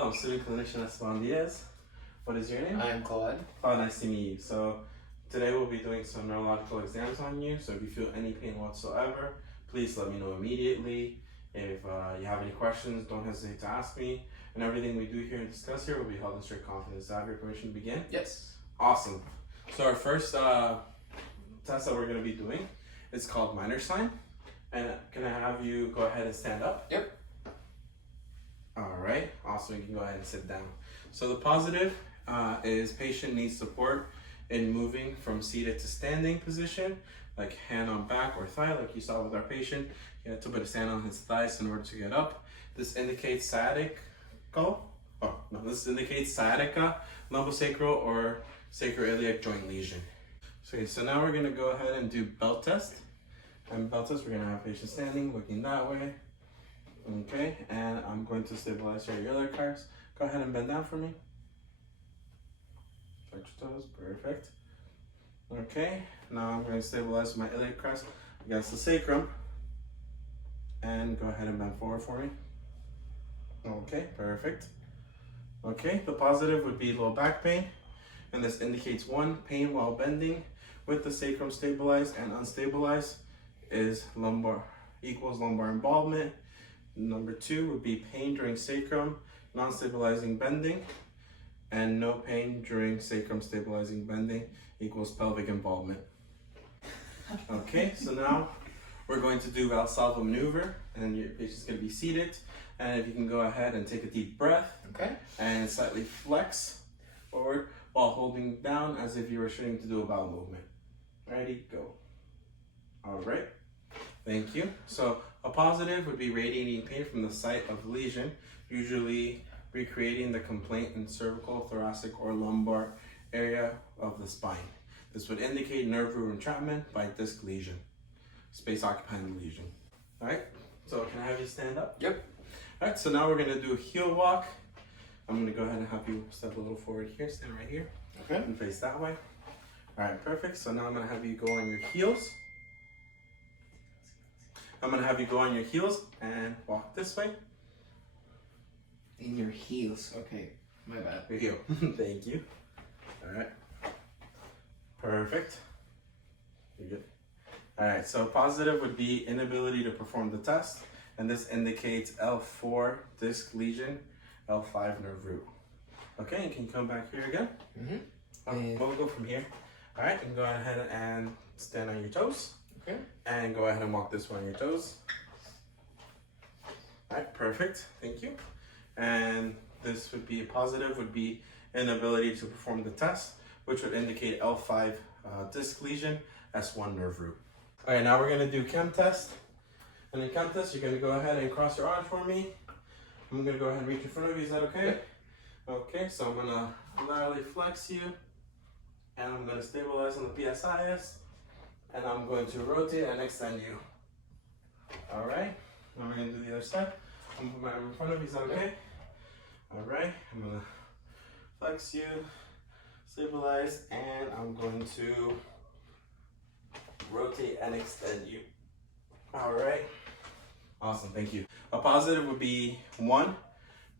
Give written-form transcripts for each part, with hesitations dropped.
Hello, I'm student clinician Esteban Diaz. What is your name? I am Claude. Oh, nice to meet you. So today we'll be doing some neurological exams on you. So if you feel any pain whatsoever, please let me know immediately. If you have any questions, don't hesitate to ask me. And everything we do here and discuss here will be held in strict confidence. Do I have your permission to begin? Yes. Awesome. So our first test that we're going to be doing is called minor sign. And can I have you go ahead and stand up? Yep. All right, awesome, you can go ahead and sit down. So the positive is patient needs support in moving from seated to standing position, like hand on back or thigh, like you saw with our patient. He had to put his hand on his thighs in order to get up. This indicates sciatica, lumbosacral or sacroiliac joint lesion. So now we're gonna go ahead and do belt test. And belt test, we're gonna have patient standing, looking that way. Okay, and I'm going to stabilize your iliac crest. Go ahead and bend down for me. Touch your toes, perfect. Okay, now I'm going to stabilize my iliac crest against the sacrum. And go ahead and bend forward for me. Okay, perfect. Okay, the positive would be low back pain. And this indicates one, pain while bending with the sacrum stabilized and unstabilized is lumbar, equals lumbar involvement. Number two would be pain during sacrum non-stabilizing bending, and no pain during sacrum stabilizing bending equals pelvic involvement. Okay, so now we're going to do Valsalva maneuver, and your patient's going to be seated, and if you can go ahead and take a deep breath, okay, and slightly flex forward while holding down as if you were trying to do a bowel movement. Ready, go. All right. Thank you. So a positive would be radiating pain from the site of lesion, usually recreating the complaint in cervical, thoracic, or lumbar area of the spine. This would indicate nerve root entrapment by disc lesion, space occupying lesion. All right, so can I have you stand up? Yep. All right, so now we're gonna do a heel walk. I'm gonna go ahead and have you step a little forward here, stand right here. Okay. And face that way. All right, perfect. So now I'm gonna have you go on your heels. I'm gonna have you go on your heels and walk this way. In your heels. Okay. My bad. Your heel. Thank you. All right. Perfect. You're good. All right. So positive would be inability to perform the test, and this indicates L4 disc lesion, L5 nerve root. Okay. And can you come back here again? We'll go from here. All right. And go ahead and stand on your toes. Okay. And go ahead and walk this way on your toes. All right, perfect, thank you. And this would be a positive, would be inability to perform the test, which would indicate L5 disc lesion, S1 nerve root. All right, now we're gonna do chem test. And in chem test, you're gonna go ahead and cross your arms for me. I'm gonna go ahead and reach in front of you, is that okay? Yep. Okay, so I'm gonna laterally flex you, and I'm gonna stabilize on the PSIS. And I'm going to rotate and extend you. All right, now we're gonna do the other side. I'm gonna put my arm in front of you, is that okay? All right, I'm gonna flex you, stabilize, and I'm going to rotate and extend you. All right, awesome, thank you. A positive would be one,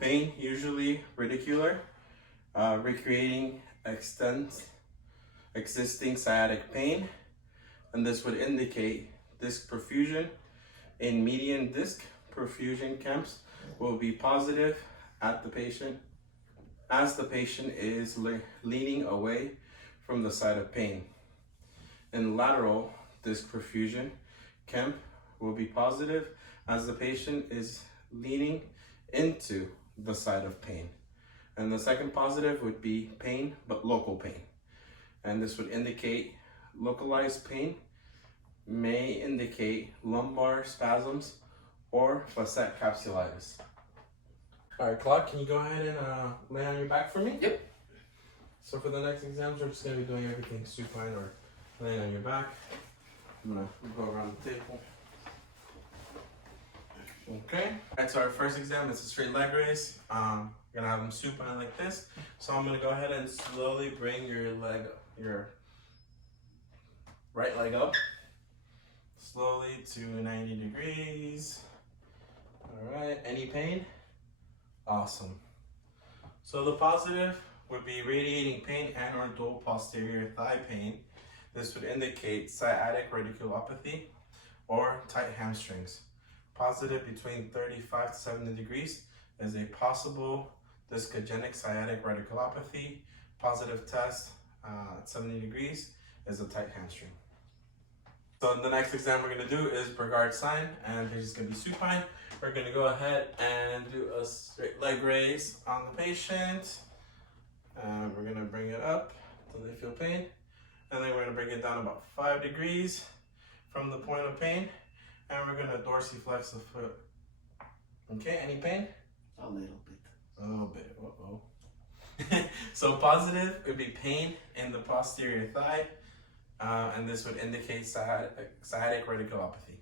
pain, usually radicular, recreating existing sciatic pain. And this would indicate disc perfusion. In median disc perfusion camps will be positive at the patient as the patient is leaning away from the site of pain. In lateral disc perfusion camp will be positive as the patient is leaning into the site of pain. And the second positive would be pain, but local pain. And this would indicate localized pain, may indicate lumbar spasms or facet capsulitis. All right, Claude, can you go ahead and lay on your back for me? Yep. So for the next exams, we're just gonna be doing everything supine or laying on your back. I'm gonna go around the table. Okay. All right, so our first exam is a straight leg raise. We're gonna have them supine like this. So I'm gonna go ahead and slowly bring your right leg up. Slowly to 90 degrees. All right, any pain? Awesome. So the positive would be radiating pain and or dual posterior thigh pain. This would indicate sciatic radiculopathy or tight hamstrings. Positive between 35 to 70 degrees is a possible discogenic sciatic radiculopathy. Positive test at 70 degrees is a tight hamstring. So the next exam we're going to do is Burgard sign, and patient's going to be supine. We're going to go ahead and do a straight leg raise on the patient. And we're going to bring it up until they feel pain. And then we're going to bring it down about 5 degrees from the point of pain. And we're going to dorsiflex the foot. Okay, any pain? A little bit. A little bit. Uh-oh. So positive would be pain in the posterior thigh. And this would indicate sciatic radiculopathy.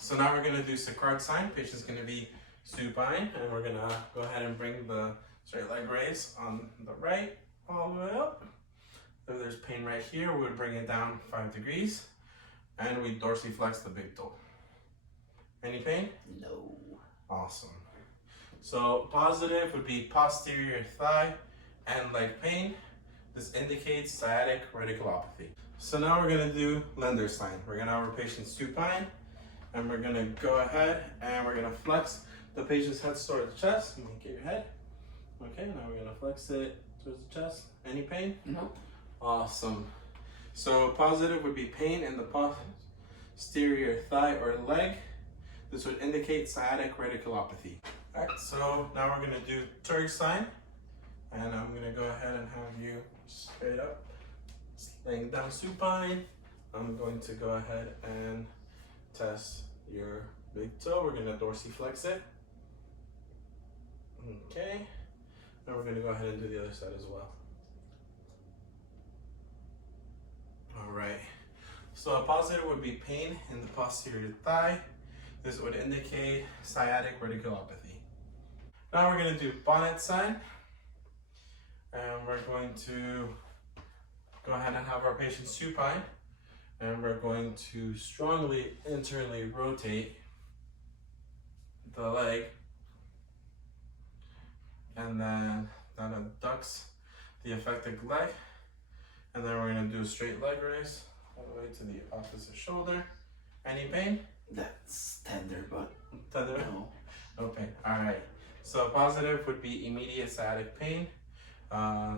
So now we're going to do Sacard sign. Patient's going to be supine, and we're going to go ahead and bring the straight leg raise on the right all the way up. If there's pain right here, we would bring it down 5 degrees, and we dorsiflex the big toe. Any pain? No. Awesome. So positive would be posterior thigh and leg pain. This indicates sciatic radiculopathy. So now we're going to do Lender sign. We're going to have our patient supine, and we're going to go ahead and we're going to flex the patient's head towards the chest. Get your head. Okay, now we're going to flex it towards the chest. Any pain? No. Awesome. So positive would be pain in the posterior thigh or leg. This would indicate sciatic radiculopathy. All right, so now we're going to do Turk sign, and I'm going to go ahead and have you straight up, laying down supine. I'm going to go ahead and test your big toe. We're going to dorsiflex it. Okay, and we're going to go ahead and do the other side as well. All right, so a positive would be pain in the posterior thigh. This would indicate sciatic radiculopathy. Now we're going to do bonnet sign, and we're going to go ahead and have our patient supine, and we're going to strongly internally rotate the leg, and then that abducts the affected leg, and then we're going to do a straight leg raise all the way to the opposite shoulder. Any pain? That's tender, but Tender? no. No pain. All right. So positive would be immediate sciatic pain.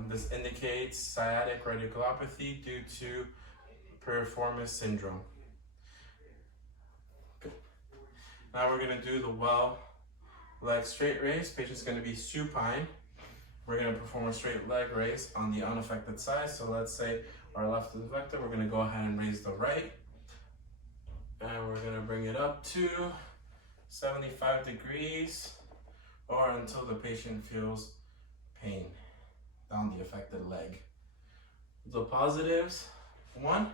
This indicates sciatic radiculopathy due to piriformis syndrome. Good. Now we're going to do the well leg straight raise. Patient's going to be supine. We're going to perform a straight leg raise on the unaffected side. So let's say our left is affected. We're going to go ahead and raise the right. And we're going to bring it up to 75 degrees or until the patient feels pain down the affected leg. The positives, one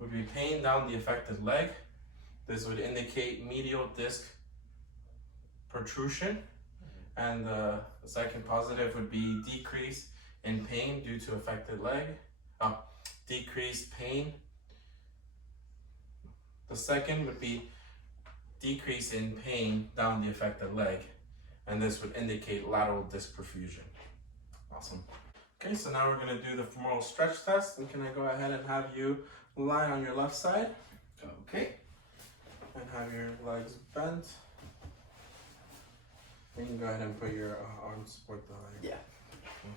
would be pain down the affected leg. This would indicate medial disc protrusion. And the second positive would be decrease in pain due to affected leg. Decreased pain. The second would be decrease in pain down the affected leg, and this would indicate lateral disc perfusion. Awesome. Okay, so now we're going to do the femoral stretch test, and can I go ahead and have you lie on your left side? Okay. And have your legs bent. You can go ahead and put your arms support the leg. Yeah.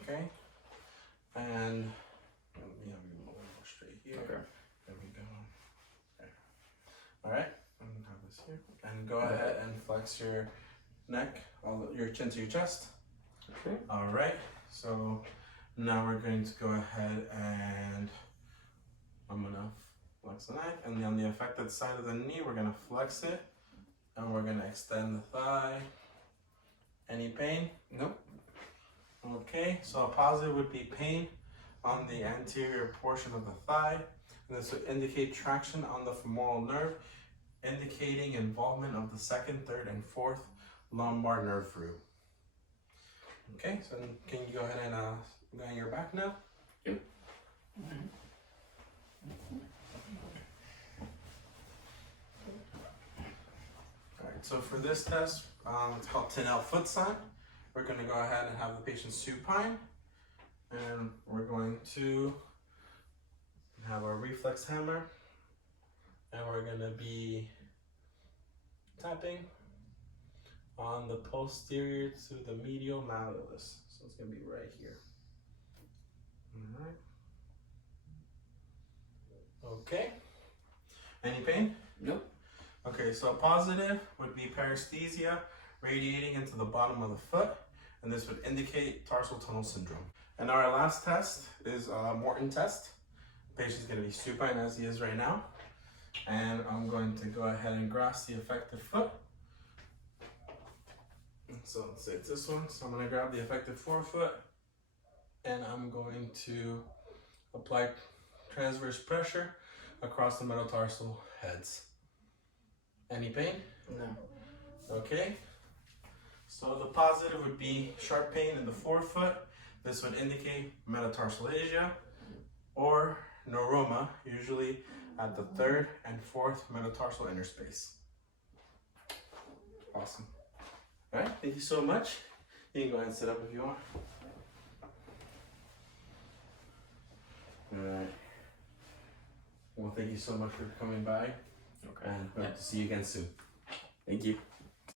Okay. And let me have you a little more straight here. Okay. There we go. There. All right. I'm gonna have this here. And go ahead and flex your neck, your chin to your chest. Okay. All right. So now we're going to go ahead and I'm gonna flex the neck, and then on the affected side of the knee, we're gonna flex it, and we're gonna extend the thigh. Any pain? Nope. Okay, so a positive would be pain on the anterior portion of the thigh. And this would indicate traction on the femoral nerve, indicating involvement of the second, third, and fourth lumbar nerve root. Okay, so can you go ahead and go on your back now? Yep. Alright, so for this test, it's called Tinel foot sign. we're going to go ahead and have the patient supine, and we're going to have our reflex hammer, and we're going to be tapping on the posterior to the medial malleolus. So it's going to be right here. All right. Okay. Any pain? Nope. Okay, so positive would be paresthesia radiating into the bottom of the foot, and this would indicate tarsal tunnel syndrome. And our last test is a Morton test. The patient's going to be supine as he is right now, and I'm going to go ahead and grasp the affected foot. So let's say it's this one. So I'm going to grab the affected forefoot, and I'm going to apply transverse pressure across the metatarsal heads. Any pain? No. Okay. So the positive would be sharp pain in the forefoot. This would indicate metatarsalgia or neuroma, usually at the third and fourth metatarsal interspace. Awesome. All right, thank you so much. You can go ahead and sit up if you want. All right. Well, thank you so much for coming by. Okay. And we hope to see you again soon. Thank you.